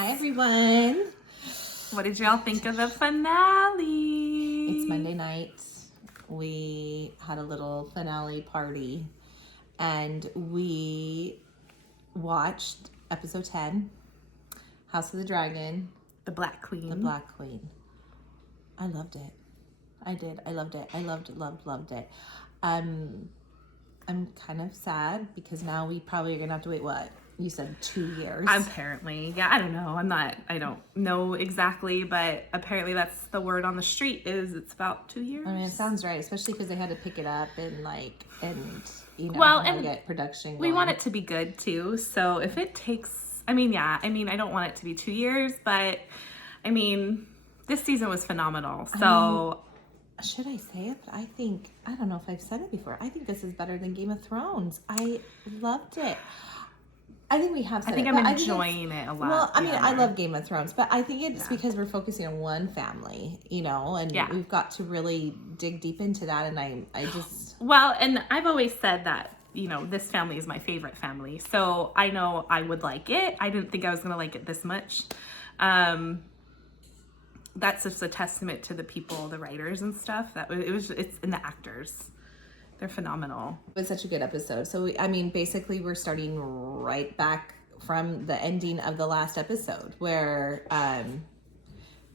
Hi, everyone. What did y'all think of the finale? It's Monday night. We had a little finale party and we watched episode 10, House of the Dragon. The Black Queen. The Black Queen. I loved it. I did. I loved it. I loved it. I'm kind of sad because now we probably are going to have to wait, what? You said 2 years. Apparently. Yeah, I don't know. I don't know exactly, but apparently that's the word on the street is it's about 2 years. I mean, it sounds right, especially because they had to pick it up and get production going. We want it to be good too. So if it takes, I don't want it to be 2 years, but this season was phenomenal. So should I say it? But I don't know if I've said it before. I think this is better than Game of Thrones. I loved it. I think we have said it. I'm enjoying it a lot. Well, I love Game of Thrones, but I think it's because we're focusing on one family, and we've got to really dig deep into that. And I just... Well, and I've always said that, this family is my favorite family. So I know I would like it. I didn't think I was going to like it this much. That's just a testament to the people, the writers and stuff. It's in the actors. They're phenomenal. It was such a good episode. So, basically we're starting right back from the ending of the last episode where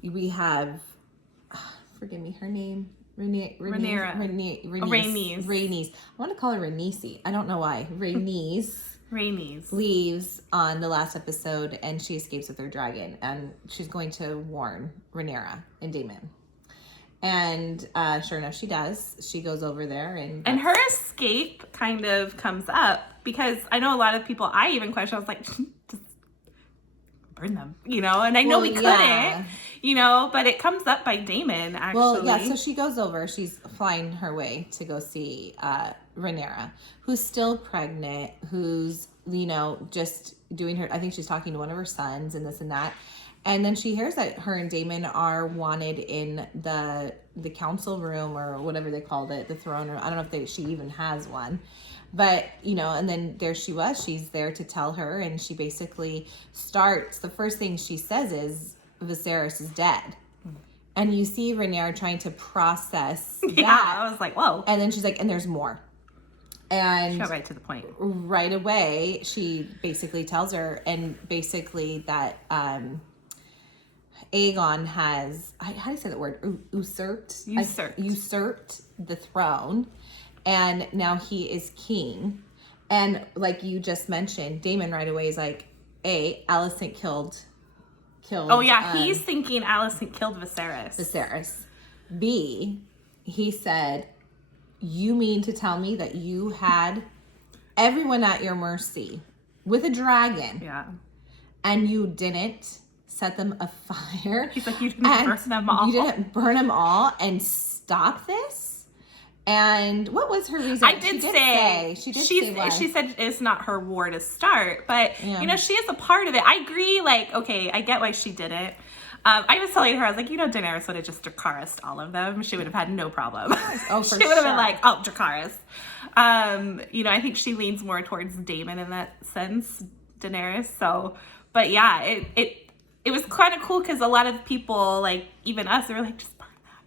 we have, forgive me, her name, Rhaenyra. Rhaenys. I want to call her Rhaenys. I don't know why. Rhaenys leaves on the last episode and she escapes with her dragon and she's going to warn Rhaenyra and Daemon. And sure enough, she does. She goes over there and her escape kind of comes up because I know a lot of people, I even question, I was like, just burn them, and I know we couldn't, but it comes up by Daemon, actually. Well, yeah, so she goes over, she's flying her way to go see Rhaenyra, who's still pregnant, who's, just doing her, I think she's talking to one of her sons and this and that. And then she hears that her and Daemon are wanted in the council room or whatever they called it, the throne room. I don't know if she even has one. But, and then there she was. She's there to tell her. And she basically starts, the first thing she says is, Viserys is dead. And you see Rhaenyra trying to process that. Yeah, I was like, whoa. And then she's like, and there's more. And she got right to the point. Right away, she basically tells her, and basically that... Aegon has, how do you say that word? Usurped the throne, and now he is king. And like you just mentioned, Daemon right away is like, A, Alicent killed. Oh yeah, he's thinking Alicent killed Viserys. B, he said, you mean to tell me that you had everyone at your mercy with a dragon? Yeah. And you didn't set them afire. He's like, you didn't burn them all. You didn't burn them all and stop this? And what was her reason? She said it's not her war to start, but she is a part of it. I agree. Like, okay, I get why she did it. I was telling her, I was like, Daenerys would have just Dracarys all of them. She would have had no problem. Oh, for she would have been like, oh, Dracarys. I think she leans more towards Daemon in that sense, Daenerys. So, but yeah, it was kind of cool because a lot of people, like even us, they were like, just burn that.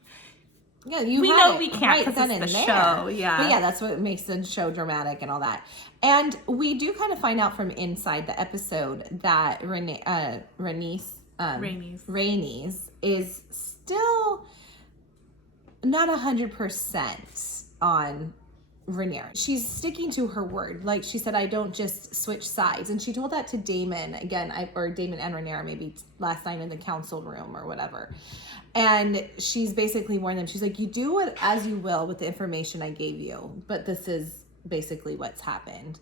Yeah, we know we can't because it's the show. Yeah, but yeah, that's what makes the show dramatic and all that. And we do kind of find out from inside the episode that Rhaenys is still not 100% on Rhaenyra. She's sticking to her word. Like she said, I don't just switch sides. And she told that to Daemon again, or Daemon and Rhaenyra maybe last night in the council room or whatever. And she's basically warned them. She's like, you do it as you will with the information I gave you, but this is basically what's happened.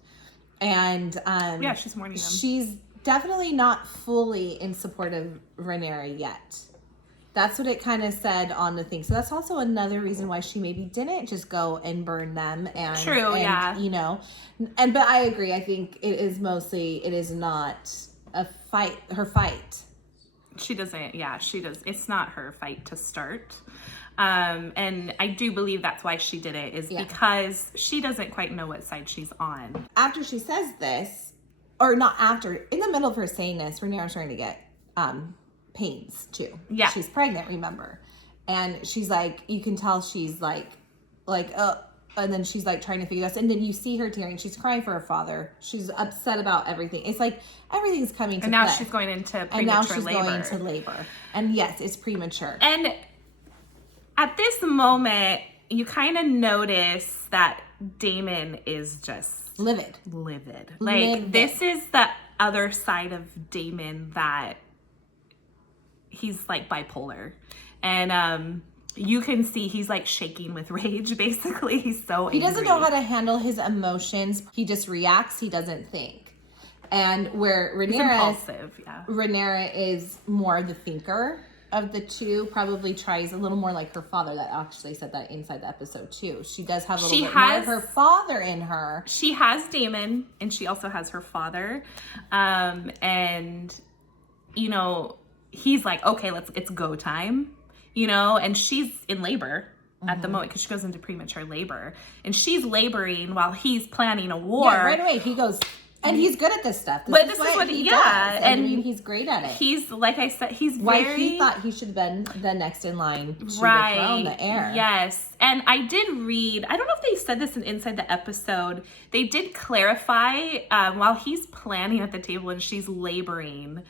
And yeah, she's warning them. She's definitely not fully in support of Rhaenyra yet. That's what it kind of said on the thing. So that's also another reason why she maybe didn't just go and burn them. And yeah. But I agree. I think it is not her fight. She doesn't, she does. It's not her fight to start. And I do believe that's why she did it is because she doesn't quite know what side she's on. After she says this, or not after, in the middle of her saying this, Rhaenyra's trying to get pains too. Yeah. She's pregnant, remember? And she's like, you can tell she's like, and then she's like trying to figure this. And then you see her tearing. She's crying for her father. She's upset about everything. It's like everything's coming to And now play. she's going into premature and now she's labor. going to labor. And yes, it's premature. And at this moment, you kind of notice that Daemon is just livid. Like, this is the other side of Daemon that he's like bipolar. And you can see he's like shaking with rage, basically. He's so angry. He doesn't know how to handle his emotions. He just reacts. He doesn't think. And where Rhaenyra is more the thinker of the two, probably tries a little more like her father. That actually said that inside the episode too. She does have a little bit more of her father in her. She has Daemon, and she also has her father. And, you know, he's like, okay, it's go time. You know, and she's in labor at the moment because she goes into premature labor. And she's laboring while he's planning a war. Yeah, right away. He goes, and he's good at this stuff. This is what he does. And I mean, he's great at it. He's, like I said, he's why he thought he should have been the next in line to the throne, the heir. Yes. And I did read, I don't know if they said this inside the episode, they did clarify while he's planning at the table and she's laboring,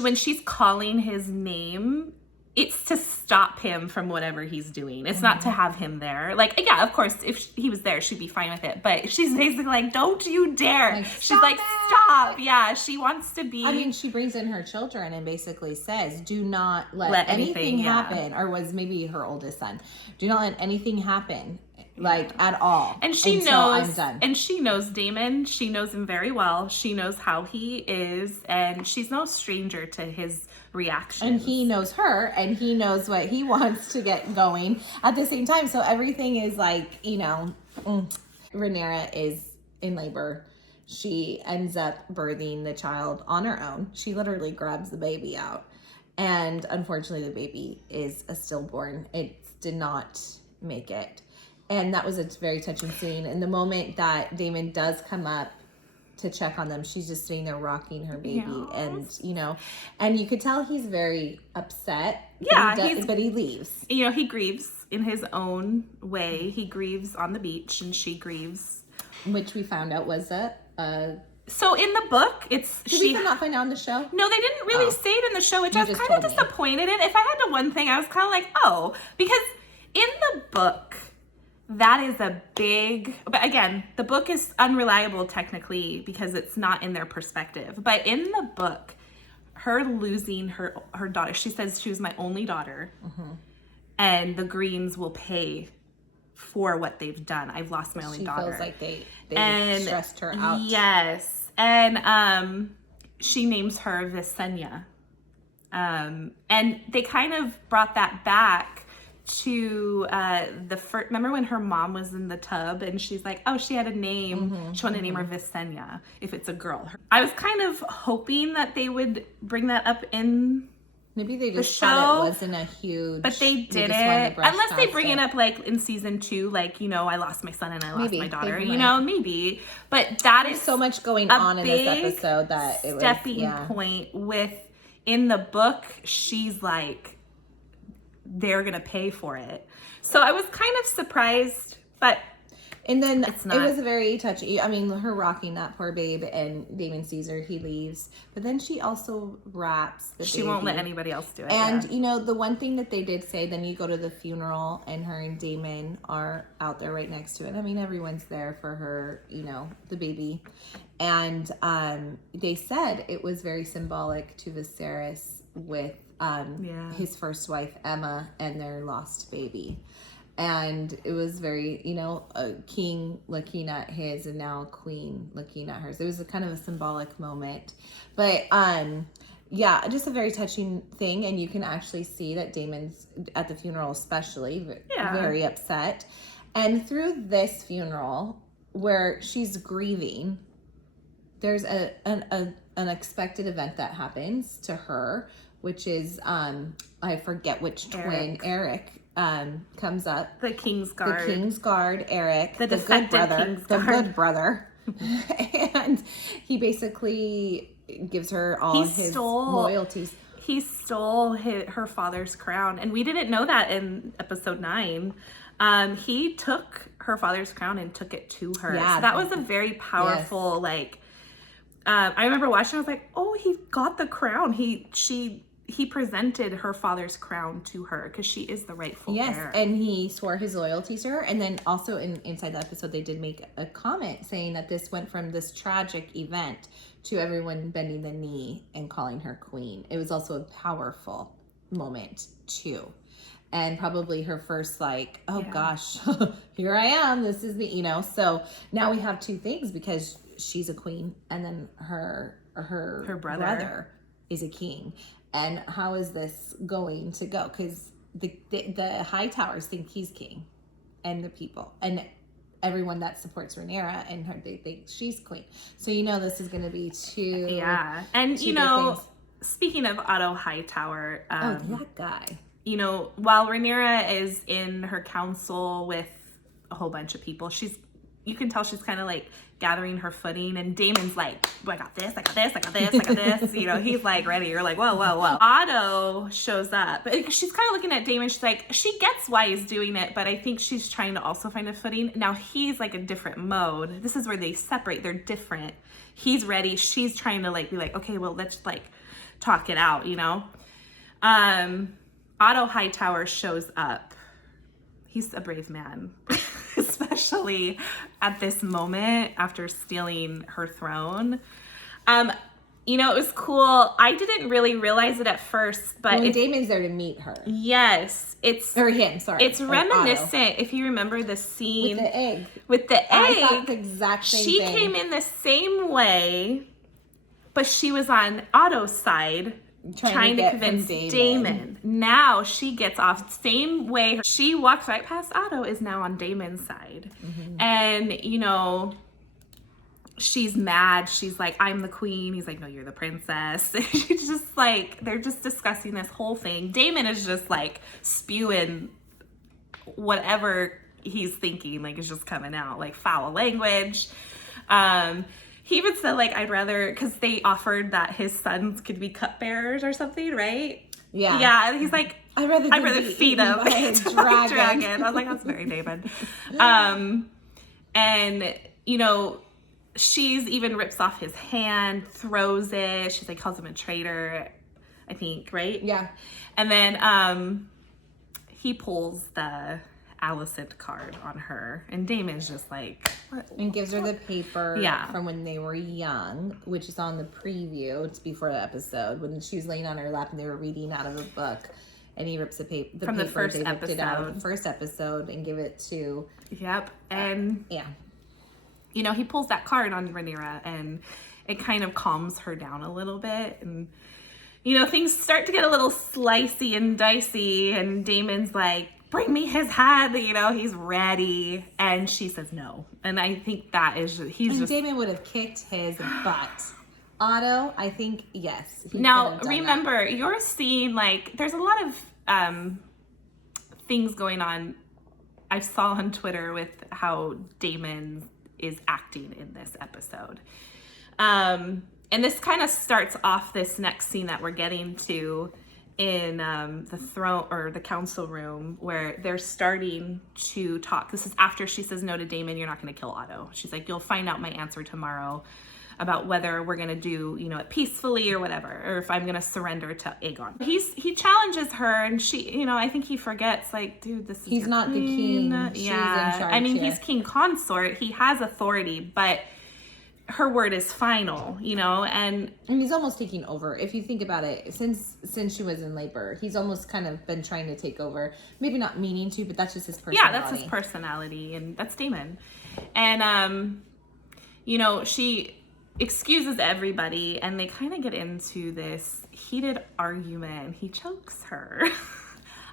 when she's calling his name, it's to stop him from whatever he's doing. It's not to have him there. Like, yeah, of course, if he was there, she'd be fine with it. But she's basically like, don't you dare. Like, she's like, stop. Yeah, she wants to be. I mean, she brings in her children and basically says, do not let anything happen. Or was maybe her oldest son. Do not let anything happen. Like, at all. And she knows, I'm done. And she knows Daemon. She knows him very well. She knows how he is. And she's no stranger to his reactions. And he knows her, and he knows what he wants to get going at the same time. So everything is like, you know, Rhaenyra is in labor. She ends up birthing the child on her own. She literally grabs the baby out. And unfortunately, the baby is a stillborn. It did not make it. And that was a very touching scene. And the moment that Daemon does come up to check on them, she's just sitting there rocking her baby. Yeah. And, you know, and you could tell he's very upset. Yeah. But he leaves. You know, he grieves in his own way. He grieves on the beach and she grieves. Which we found out was so in the book, it's... Did we not find out on the show? No, they didn't really say it in the show, which I was kind of disappointed in. If I had to one thing, I was kind of like, oh. Because in the book... That is a big, but again, the book is unreliable technically because it's not in their perspective. But in the book, her losing her daughter, she says she was my only daughter, and the Greens will pay for what they've done. I've lost my only daughter. She feels like they stressed her out. Yes, and she names her Visenya, and they kind of brought that back to remember when her mom was in the tub and she's like, oh, she had a name, she wanted to name her Visenya if it's a girl. I was kind of hoping that they would bring that up in maybe they just thought it wasn't a huge, but they didn't, unless they bring it up like in season 2, like, you know, I lost my son and I lost my daughter, you know, maybe. But that is so much going on in this episode that it was stepping point with, in the book, she's like, they're gonna pay for it. So I was kind of surprised, but and then it's not. It was very touchy. I mean, her rocking that poor babe, and Daemon sees her, he leaves, but then she also wraps the baby. She won't let anybody else do it. And you know, the one thing that they did say, then you go to the funeral and her and Daemon are out there right next to it. I mean, everyone's there for her, you know, the baby. And they said it was very symbolic to Viserys with his first wife Emma and their lost baby. And it was very, you know, a king looking at his and now a queen looking at hers. It was a kind of a symbolic moment. But yeah, just a very touching thing. And you can actually see that Daemon's at the funeral especially very upset. And through this funeral where she's grieving, there's an unexpected event that happens to her, which is I forget which twin, Eric comes up. The King's Guard, Eric, the defective good brother, King's Guard. the good brother. And he basically gives her all his loyalties. He stole her father's crown, and we didn't know that in episode 9. He took her father's crown and took it to her. Yeah, so that was a very powerful, like, I remember watching, I was like, oh, he got the crown. He presented her father's crown to her because she is the rightful heir. And he swore his loyalty to her. And then also inside the episode, they did make a comment saying that this went from this tragic event to everyone bending the knee and calling her queen. It was also a powerful moment too. And probably her first, like, oh gosh, here I am. This is the, so now we have two things because she's a queen and then her brother is a king. And how is this going to go? Because the high towers think he's king, and the people and everyone that supports Rhaenyra and her, they think she's queen. So this is going to be two. Yeah, and speaking of Otto Hightower, that guy. While Rhaenyra is in her council with a whole bunch of people, you can tell she's kind of like gathering her footing, and Daemon's like, oh, I got this, I got this, I got this, I got this. He's like ready. You're like, whoa, whoa, whoa. Otto shows up. She's kind of looking at Daemon. She's like, she gets why he's doing it, but I think she's trying to also find a footing. Now he's like a different mode. This is where they separate. They're different. He's ready. She's trying to like be like, okay, well, let's like talk it out, Otto Hightower shows up. He's a brave man, especially at this moment after stealing her throne. It was cool. I didn't really realize it at first, but Daemon's there to meet her. Yes, It's reminiscent. If you remember the scene with the egg. I thought the exact same she thing. came in the same way, but she was on Otto's side. Trying to convince Daemon. Now she gets off same way. She walks right past Otto, is now on Daemon's side. Mm-hmm. And, she's mad. She's like, I'm the queen. He's like, no, you're the princess. She's just like, they're just discussing this whole thing. Daemon is just like spewing whatever he's thinking, like it's just coming out, like foul language. He even said, like, I'd rather, because they offered that his sons could be cupbearers or something, right? Yeah. Yeah, and he's like, I'd rather feed him by a dragon. I was like, that's very Daemon. And, she's even rips off his hand, throws it. She's like, calls him a traitor, I think, right? Yeah. And then he pulls the Alicent card on her, and Daemon's just like, what? And gives her the paper from when they were young, which is on the preview. It's before the episode when she was laying on her lap and they were reading out of a book, and he rips the paper from the first they episode. It out of the first episode and give it to and he pulls that card on Rhaenyra, and it kind of calms her down a little bit, and things start to get a little slicey and dicey, and Daemon's like, bring me his head, he's ready. And she says no. And I think that is, Daemon would have kicked his butt. Otto, I think, yes. Now, remember, you're seeing, like, there's a lot of things going on. I saw on Twitter with how Daemon is acting in this episode. And this kind of starts off this next scene that we're getting to in the throne or the council room, where they're starting to talk. This is after she says no to Daemon. You're not going to kill Otto. She's like, you'll find out my answer tomorrow about whether we're going to do, it peacefully or whatever, or if I'm going to surrender to Aegon. He challenges her, and she, I think he forgets, like, dude, he's not the king. She's in charge. I mean, he's king consort. He has authority, but her word is final, and he's almost taking over. If you think about it, since she was in labor, he's almost kind of been trying to take over. Maybe not meaning to, but that's just his personality. Yeah, that's his personality, and that's Daemon. And she excuses everybody, and they kind of get into this heated argument. He chokes her.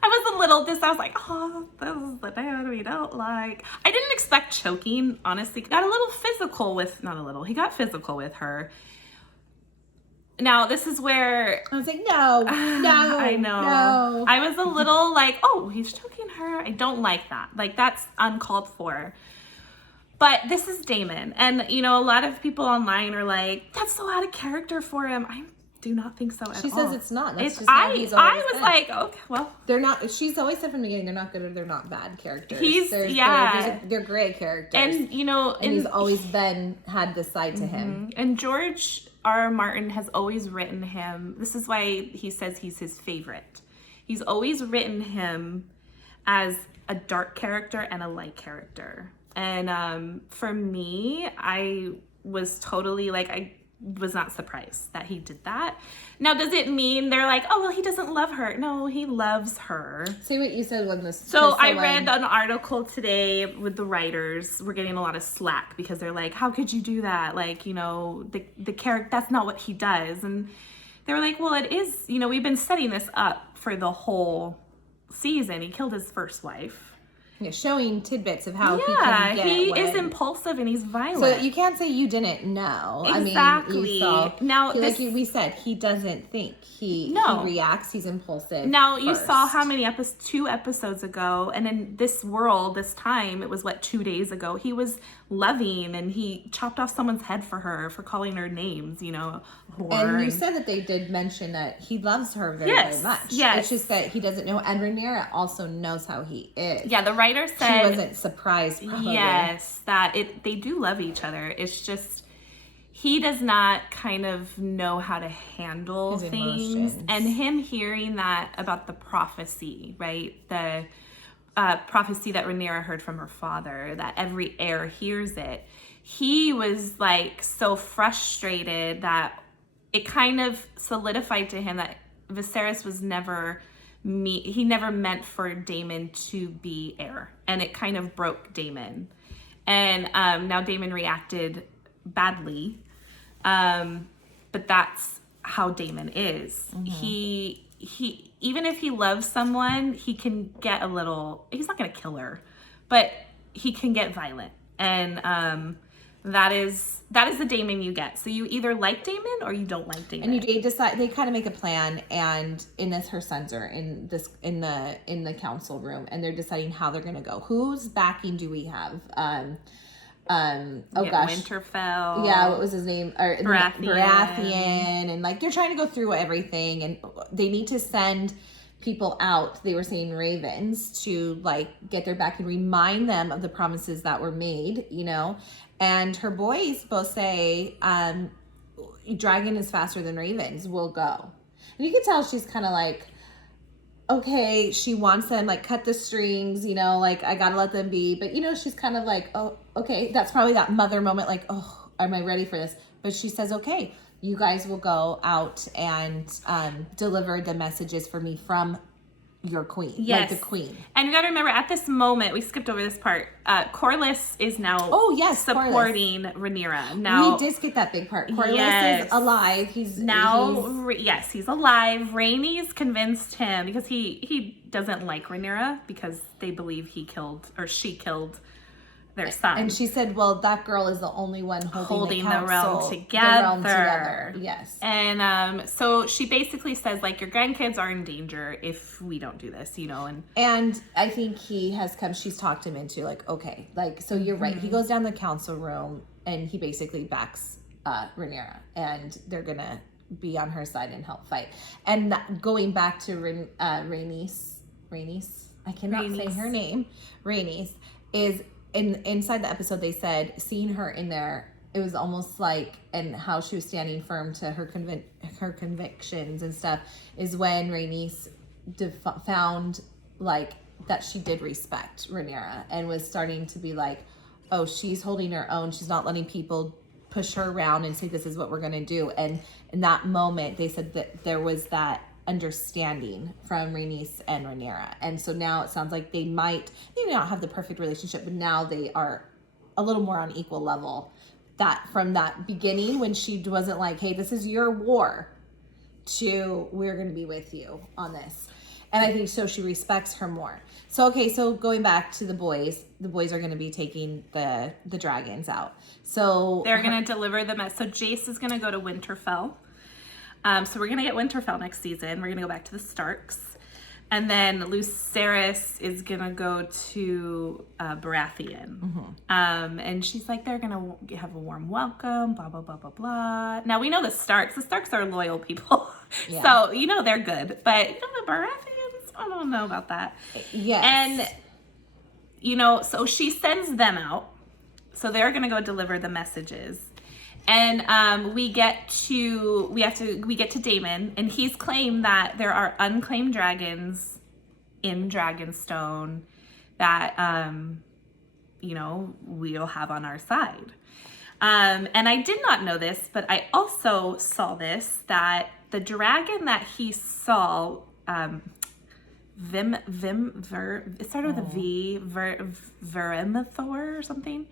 I was like, oh, this is the man we don't like. I didn't expect choking, honestly. He got physical with her. Now, this is where I was like, no, I know. No. I was a little like, oh, he's choking her. I don't like that. Like, that's uncalled for. But this is Daemon. And, you know, a lot of people online are like, that's so out of character for him. I do not think so at all. She says it's not. That's It's, just how he's always I was been. like, okay, well. They're not, she's always said from the beginning, they're not good or they're not bad characters. They're gray characters. And, you know. And he's always had this side to him. And George R. Martin has always written him, this is why he says he's his favorite. He's always written him as a dark character and a light character. And for me, I was totally like, I was not surprised that he did that. Now, does it mean they're like, oh, well, he doesn't love her? No, he loves her. Say what you said when this. So I read an article today with the writers. We're getting a lot of slack because they're like, how could you do that? Like, you know, the character, that's not what he does. And they were like, well, it is, you know, we've been setting this up for the whole season. He killed his first wife. Yeah, showing tidbits of how he can get he is impulsive and he's violent. So you can't say you didn't know. Exactly. I mean, you saw. Now, like we said, he doesn't think. He reacts. He's impulsive. Now, you saw how many 2 episodes ago, and in this world, this time, it was 2 days ago, he was loving and he chopped off someone's head for her for calling her names, you know. And you said that they did mention that he loves her very, very much. Yes. It's just that he doesn't know. And Rhaenyra also knows how he is. Yeah, the writer said. She wasn't surprised, probably. Yes, that they do love each other. It's just, he does not kind of know how to handle His things. emotions. And him hearing that about the prophecy, right? The prophecy that Rhaenyra heard from her father, that every heir hears it. He was like so frustrated that it kind of solidified to him that Viserys was never he never meant for Daemon to be heir, and it kind of broke Daemon. And now Daemon reacted badly, but that's how Daemon is. He even if he loves someone, he can get he's not gonna kill her, but he can get violent. And that is the Daemon you get. So you either like Daemon or you don't like Daemon. And they decide, they kind of make a plan, and her sons are in the council room, and they're deciding how they're gonna go. Whose backing do we have? Winterfell. Yeah, what was his name? Or Baratheon. And like they're trying to go through everything, and they need to send people out. They were saying ravens to like get their back and remind them of the promises that were made, you know. And her boys both say, dragon is faster than ravens, we'll go. And you can tell she's kind of like, okay, she wants them, like, cut the strings, you know, like, I gotta let them be. But, you know, she's kind of like, oh, okay. That's probably that mother moment, like, oh, am I ready for this? But she says, okay, you guys will go out and deliver the messages for me from your queen. Yes. Like the queen. And you gotta remember, at this moment, we skipped over this part, Corlys is now supporting Rhaenyra. Now, we did skip that big part. Corlys is alive. He's alive. Rhaenys convinced him, because he doesn't like Rhaenyra because they believe she killed their son. And she said, well, that girl is the only one holding the realm together. Yes. And so she basically says, like, your grandkids are in danger if we don't do this, you know. And I think she's talked him into, like, okay, like, so you're right. He goes down the council room and he basically backs Rhaenyra, and they're gonna be on her side and help fight. And going back to Rhaenys, I cannot say her name. Rhaenys is inside the episode. They said seeing her in there, it was almost like, and how she was standing firm to her convictions and stuff, is when Rhaenys found like that she did respect Rhaenyra and was starting to be like, oh, she's holding her own. She's not letting people push her around and say, this is what we're going to do. And in that moment, they said that there was that understanding from Rhaenys and Rhaenyra. And so now it sounds like they may not have the perfect relationship, but now they are a little more on equal level. That from that beginning, when she wasn't like, hey, this is your war, to we're going to be with you on this. And I think so she respects her more. So, okay, so going back to the boys are going to be taking the dragons out. So they're going to deliver them. So Jace is going to go to Winterfell. So we're going to get Winterfell next season. We're going to go back to the Starks. And then Lucerys is gonna go to Baratheon. And she's like, they're gonna have a warm welcome, blah, blah, blah, blah, blah. Now we know the Starks. The Starks are loyal people. Yeah. So, you know, they're good. But, you know, the Baratheons, I don't know about that. Yes. And, you know, so she sends them out. So they're gonna go deliver the messages. And we get to Daemon, and he's claimed that there are unclaimed dragons in Dragonstone that you know, we'll have on our side. And I did not know this, but I also saw this, that the dragon that he saw, it started with a V, Vermithor or something.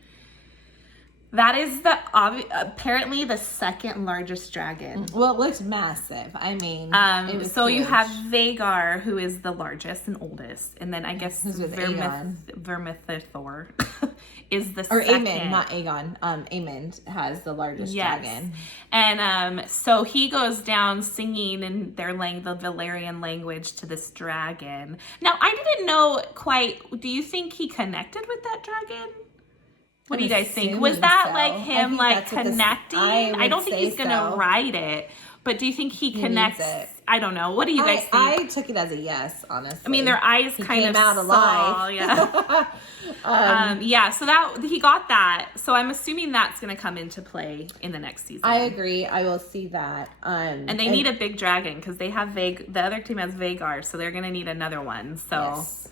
That is apparently the second largest dragon. Well, it looked massive. I mean, it was so huge. you have Vhagar, who is the largest and oldest, and then I guess Who's with Aegon. Vermithor is the Or second. Aemond, not Aegon. Aemond has the largest dragon. And so he goes down singing in the Valyrian language to this dragon. Now, I didn't know quite, do you think he connected with that dragon? What do you guys think? Was that so. like him like connecting? I don't think he's gonna so. Ride it, but do you think he connects? It. I don't know. What do you guys think? I took it as a yes, honestly. I mean, their eyes he kind came of out alive. Yeah. Yeah. So that he got that. So I'm assuming that's gonna come into play in the next season. I agree. I will see that. And they need a big dragon because they have the other team has Vhagar, so they're gonna need another one. So. Yes.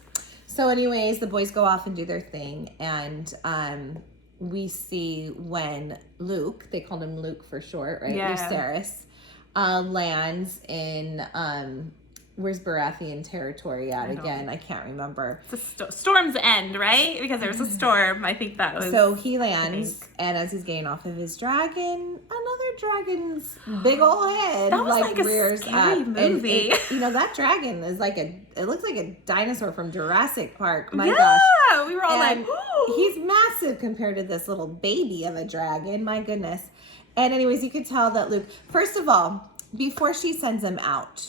So, anyways, the boys go off and do their thing, and we see when Luke, they called him Luke for short, right? Yeah. Lucerys, lands in, where's Baratheon territory at again? I can't remember. It's Storm's End, right? Because there was a storm. I think that was. So he lands, and as he's getting off of his dragon, another dragon's big old head That was like a rears scary up. movie. And you know, that dragon is it looks like a dinosaur from Jurassic Park. My yeah, gosh. we were all And like, ooh. He's massive compared to this little baby of a dragon. My goodness. And anyways, you could tell that Luke, first of all, before she sends him out,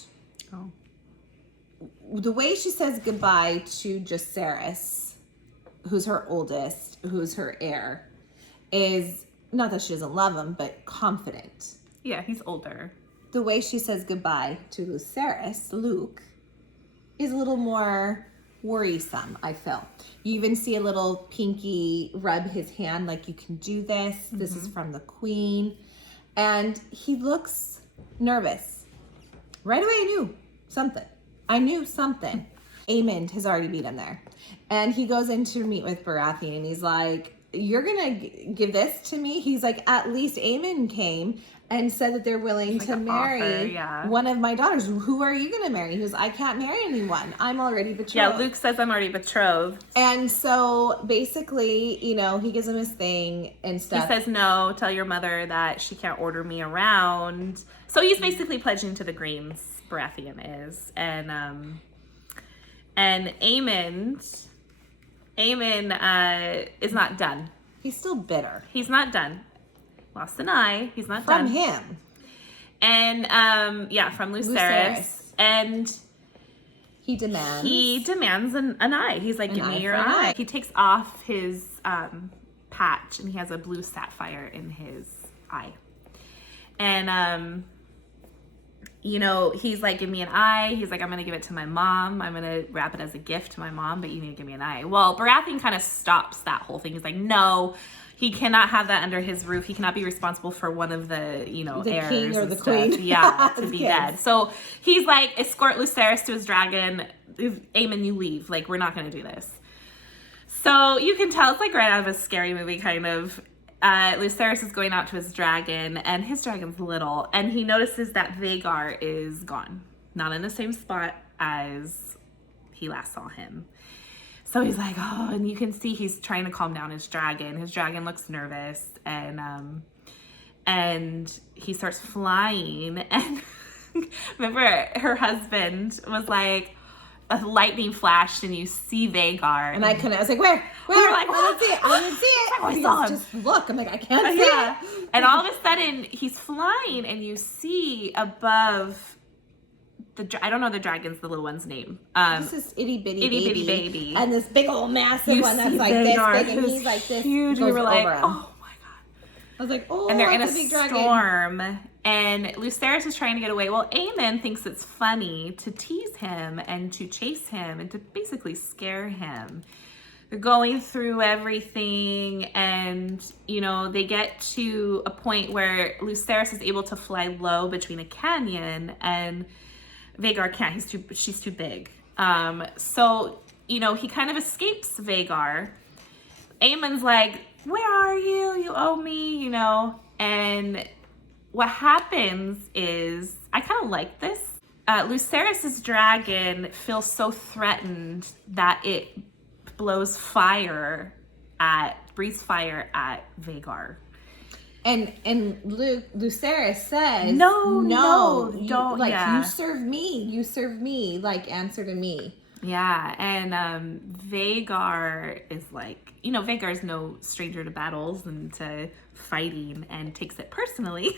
the way she says goodbye to Jacaerys, who's her oldest, who's her heir, is not that she doesn't love him, but confident. Yeah, he's older. The way she says goodbye to Lucerys, Luke, is a little more worrisome, I feel. You even see a little pinky rub his hand like, you can do this. This is from the queen. And he looks nervous. Right away I knew something. Aemond has already beat him there. And he goes in to meet with Baratheon, and he's like, you're going to give this to me? He's like, at least Aemond came and said that they're willing to marry one of my daughters. Who are you going to marry? He goes, I can't marry anyone. I'm already betrothed. Yeah, Luke says I'm already betrothed. And so basically, you know, he gives him his thing and stuff. He says, no, tell your mother that she can't order me around. So he's basically pledging to the Greens, Baratheon is. And Aemond is not done. He's still bitter. He's not done. Lost an eye. He's not From done. him. And from Lucerys. And he demands an eye. He's like, give me your eye. He takes off his patch, and he has a blue sapphire in his eye. And you know, he's like, give me an eye. He's like, I'm going to give it to my mom. I'm going to wrap it as a gift to my mom, but you need to give me an eye. Well, Baratheon kind of stops that whole thing. He's like, no, he cannot have that under his roof. He cannot be responsible for one of the, you know, the heirs king or the stuff. queen. Yeah, to be dead. So he's like, escort Lucerys to his dragon. Aemond, you leave. Like, we're not going to do this. So you can tell it's like right out of a scary movie, kind of. Lucerys is going out to his dragon, and his dragon's little, and he notices that Vhagar is gone, not in the same spot as he last saw him. So he's like, oh, and you can see he's trying to calm down his dragon. His dragon looks nervous, and he starts flying. And remember, her husband was like, a lightning flashed, and you see Vhagar. And I was like, where? We were like, I didn't see it. I didn't see it. I saw him. Just look. I'm like, I can't see it. And all of a sudden, he's flying, and you see above I don't know the dragon's, the little one's name. This is itty bitty baby. And this big old massive one that's like Vhagar, this big, and he's like this. Huge. We were like, oh my god. I was like, oh, and they're in a big dragon. storm, and Lucerys is trying to get away. Well, Aemond thinks it's funny to tease him and to chase him and to basically scare him. They're going through everything, and you know, they get to a point where Lucerys is able to fly low between a canyon, and Vhagar can't. She's too big. So you know, he kind of escapes Vhagar. Aemond's like, where are you? You owe me, you know. And what happens is, I kind of like this. Lucerys' dragon feels so threatened that it breathes fire at Vhagar. And Lucerys says, no, don't, like, yeah. you serve me, like, answer to me. Yeah, and Vhagar is like, you know, Vhagar's no stranger to battles and to fighting, and takes it personally.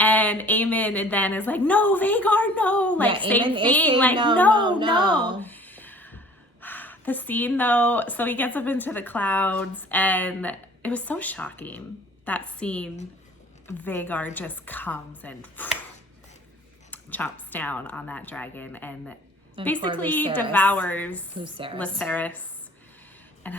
And Aemond then is like, no, Vhagar, no, like, yeah, same thing, like, no. The scene though, so he gets up into the clouds, and it was so shocking. That scene, Vhagar just comes and chomps down on that dragon and basically devours Lucerys. And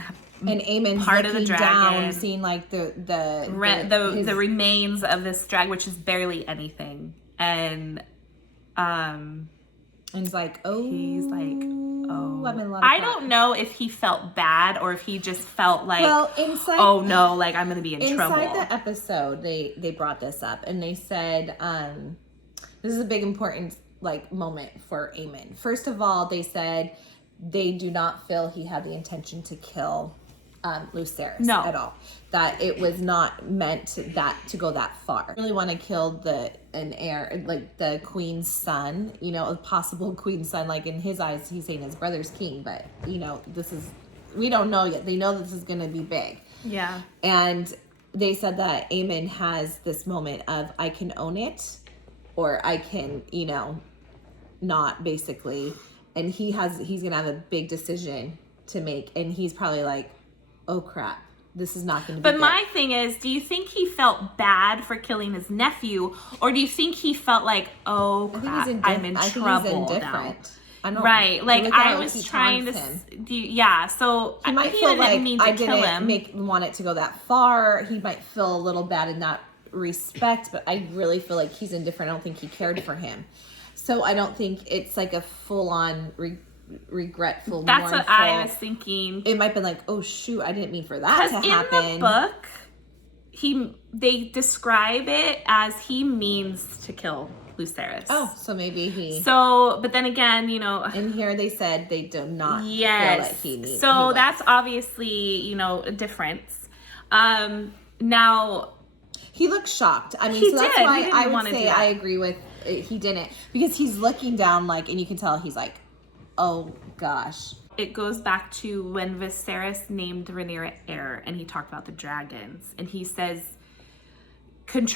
Aemond part of the dragon down, seeing like the remains of this dragon, which is barely anything. And he's like, oh, I don't know if he felt bad or if he just felt like, oh no, like I'm gonna be in trouble. Inside the episode, they brought this up, and they said, this is a big important like moment for Aemond. First of all, they said they do not feel he had the intention to kill Lucerys at all. That it was not meant to go that far. I really want to kill an heir, like the queen's son, you know, a possible queen's son. Like in his eyes, he's saying his brother's king, but you know, we don't know yet. They know this is going to be big. Yeah. And they said that Aemond has this moment of, I can own it, or I can, you know, not, basically. And he's going to have a big decision to make. And he's probably like, oh crap, this is not going to be But good. My thing is, do you think he felt bad for killing his nephew? Or do you think he felt like, oh crap, I'm in trouble now? Right, like I was trying to, so he might feel like I didn't want it to go that far. He might feel a little bad in that respect, but I really feel like he's indifferent. I don't think he cared for him. So I don't think it's like a full-on regretful, That's mournful. What I was thinking. It might have been like, oh shoot, I didn't mean for that to happen. In the book, they describe it as he means to kill Lucerys. Oh, so maybe he. So, but then again, you know. And here they said they do not feel that he needs. So that's obviously, you know, a difference. Now. He looked shocked. I mean, so that's why I would say I agree with, he didn't. Because he's looking down like, and you can tell he's like, oh gosh. It goes back to when Viserys named Rhaenyra heir, and he talked about the dragons, and he says,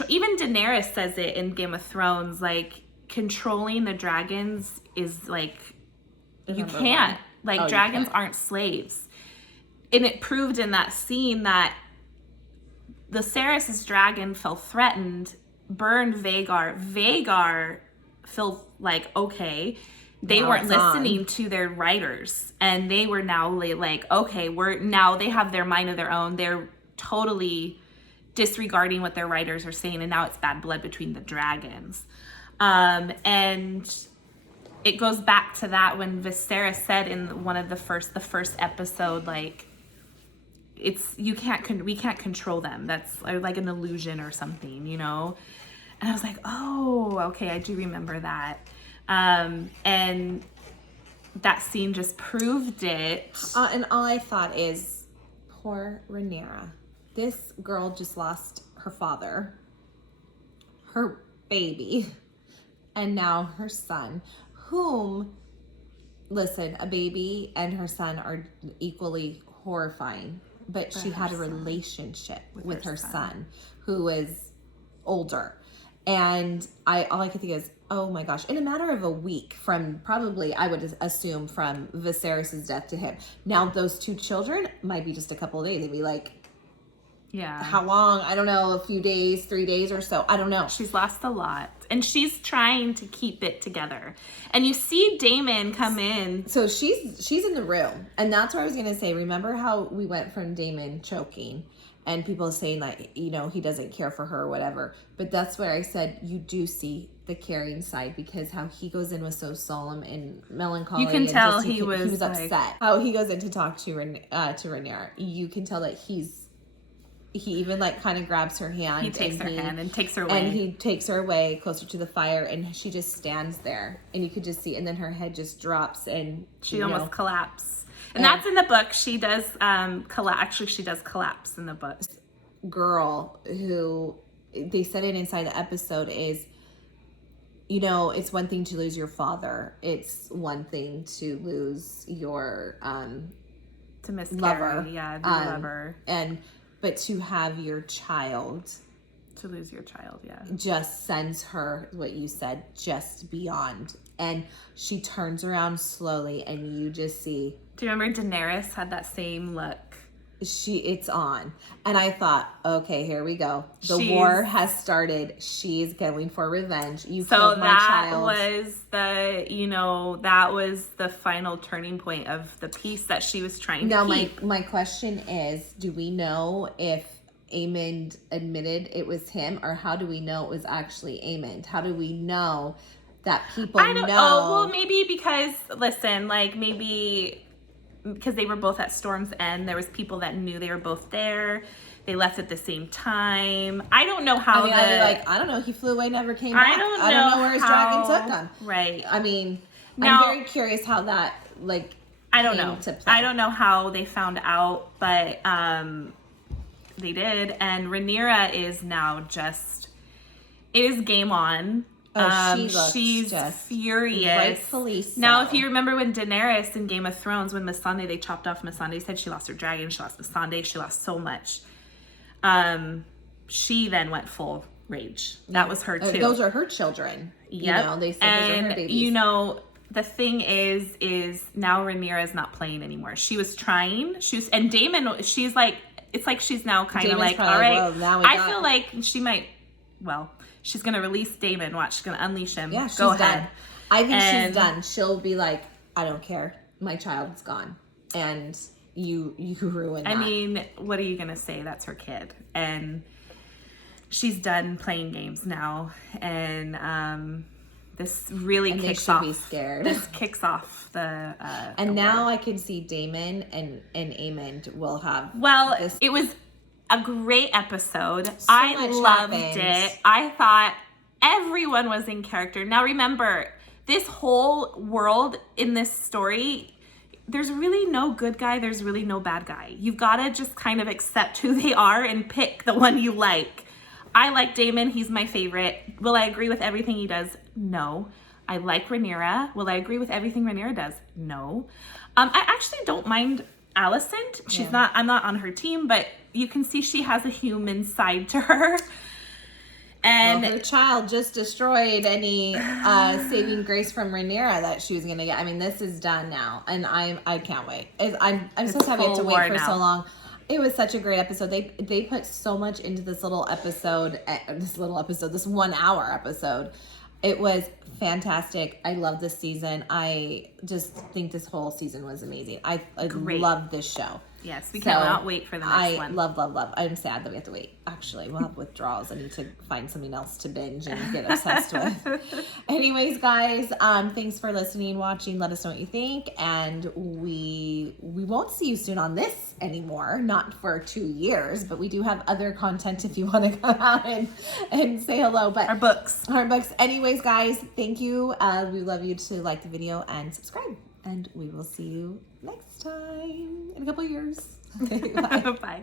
even Daenerys says it in Game of Thrones, like, controlling the dragons is like, you can't. Like, dragons aren't slaves. And it proved in that scene that Lucerys' dragon felt threatened, burned Vhagar. Vhagar felt like, okay, they weren't listening to their writers, and they were now like, okay, now they have their mind of their own. They're totally disregarding what their writers are saying, and now it's bad blood between the dragons. And it goes back to that when Viserys said in one of the first episode, like, we can't control them. That's like an illusion or something, you know? And I was like, oh, okay, I do remember that. And that scene just proved it. And all I thought is, poor Rhaenyra. This girl just lost her father, her baby, and now her son, whom, listen, a baby and her son are equally horrifying, but she had a relationship with her son who was older. And all I could think is, oh my gosh, in a matter of a week from probably, I would assume, from Viserys' death to him. Now, those two children might be just a couple of days. They'd be like, yeah. how long? I don't know, a few days, 3 days or so. I don't know. She's lost a lot. And she's trying to keep it together. And you see Daemon come in. So she's in the room. And that's where I was going to say, remember how we went from Daemon choking and people saying that, you know, he doesn't care for her or whatever. But that's where I said you do see the caring side, because how he goes in was so solemn and melancholy. You can and tell just, he was like, upset. How he goes in to talk to Rhaenyra. You can tell that he even like kind of grabs her hand. He takes her hand and takes her away. And he takes her away closer to the fire, and she just stands there, and you could just see, and then her head just drops, and she almost collapses. And that's in the book. She does collapse. Actually, she does collapse in the book. Girl who they said it inside the episode is, you know, it's one thing to lose your father. It's one thing to lose your to miscarry, lover. Yeah, the lover. But to have your child, to lose your child, yeah, just sends her, what you said, just beyond. And she turns around slowly, and you just see. Do you remember Daenerys had that same look? It's on. And I thought, okay, here we go. The war has started. She's going for revenge. You killed my child. That was the final turning point of the piece that she was trying to keep. My question is, do we know if Aemond admitted it was him, or how do we know it was actually Aemond? How do we know that people know? Oh, well, maybe because, listen, like maybe because they were both at Storm's End, there was people that knew they were both there. They left at the same time. I don't know how. I don't know. He flew away, never came back. I don't know where his dragon took him. Right. I mean, I'm very curious how that I don't know. I don't know how they found out, but they did. And Rhaenyra is now just, it is game on. She's just furious. Rightfully so. Now, if you remember when Daenerys in Game of Thrones, when Missandei, they chopped off Missandei's head, she lost her dragon, she lost Missandei, she lost so much. She then went full rage. That was her too. Those are her children. Yep. You know, they said those are her babies. You know, the thing is now Rhaenyra is not playing anymore. She was trying. And Daemon, she's like, it's like she's now kind of like, all right. Well, now I feel like she might, she's going to release Daemon. Watch, she's going to unleash him. Yeah, she's Go done. ahead. I think she's done. She'll be like, I don't care. My child's gone. And you ruined that. I mean, what are you going to say? That's her kid. And she's done playing games now. And this really kicks off. Be scared. This kicks off the and the now war. I can see Daemon and Aemond will have it was a great episode. I loved it. I thought everyone was in character. Now remember, this whole world in this story, there's really no good guy, there's really no bad guy. You've got to just kind of accept who they are and pick the one you like. I like Daemon, he's my favorite. Will I agree with everything he does? No. I like Rhaenyra. Will I agree with everything Rhaenyra does? No. I actually don't mind Alicent. I'm not on her team, but you can see she has a human side to her. And her child just destroyed any saving grace from Rhaenyra that she was gonna get. I mean, this is done now, and I can't wait. I'm so happy to wait for so long. It was such a great episode. They put so much into this little episode, this 1 hour episode. It was fantastic. I love this season. I just think this whole season was amazing. I love this show. Yes, we cannot wait for the next one. I love. I'm sad that we have to wait. Actually, we'll have withdrawals. I need to find something else to binge and get obsessed with. Anyways, guys, thanks for listening, watching. Let us know what you think. And we won't see you soon on this anymore. Not for 2 years, but we do have other content if you want to come out and say hello. But our books. Anyways, guys, thank you. We love you to like the video and subscribe. And we will see you next time in a couple of years. Okay, bye. Bye.